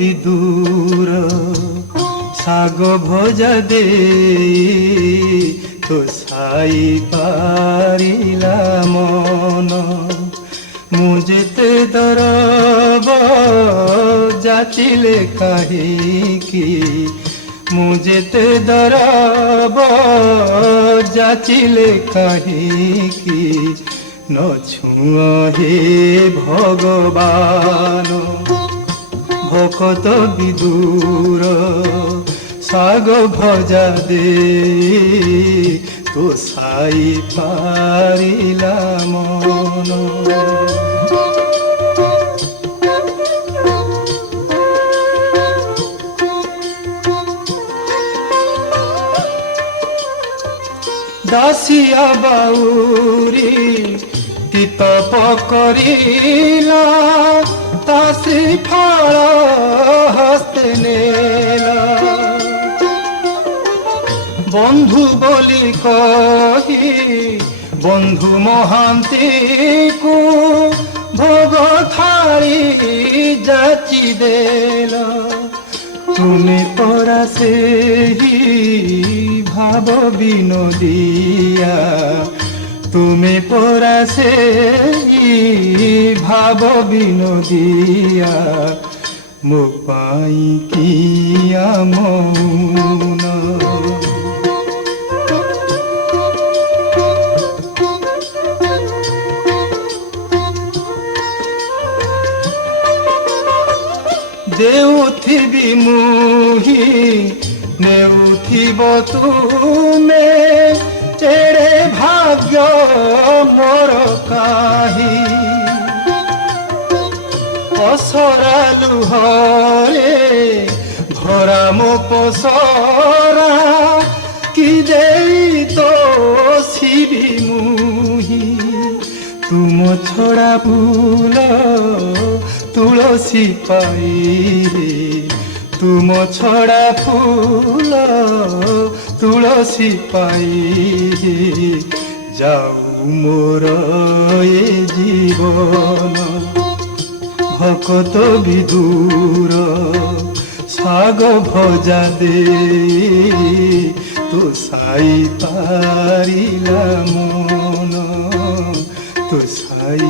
বিদূর শাগ ভজা দে তো সাই পারিলা মন ମୁଁ ଯେତେ ଦରବ ଯାଚିଲେ କାହିଁକି ମୁଁ ଯେତେ ଦରବ ଯାଚିଲେ କାହିଁକି ନ ଛୁଅଁ ହେ ଭଗବାନ ଭକତ ବିଦୂର ଶାଗ ଭଜା ଦେ ତୋ ସାଇ ପାରିଲା ମନ দাসিয়া বাউরি তিতপ করিলা তাসি ফল হস্তে নেলা বন্ধু বলি কহি বন্ধু মহান্তিকু ভোগ থাଳି যাচি দেলা তুমি পরা সেই ভাব বিনোদিয়া তুমি পরা সেই ভাব বিনোদিয়া ମୋ ପାଇଁ କିଆ ମୌନ ଦେଉଥିବି ମୁହିଁ ନେଉଥିବ ତୁମେ ଏଡ଼େ ଭାଗ୍ୟ ମୋର କାହିଁ ଅସରା ଲୁହରେ ଭରା ମୋ ପସରା କି ଦେଇ ତ ଶିବି ମୁହିଁ ତୁମ ଛଡ଼ା ଫୁଲ ତୁଳସୀ ପାଇରେ ତୁମ ଛଡ଼ା ଫୁଲ ତୁଳସୀ ପାଇରେ ଯାଉ ମୋର ଏ ଜୀବନ ভকত বিদূর শাগ ভজা দে তো সাই পারিলা মন তো সাই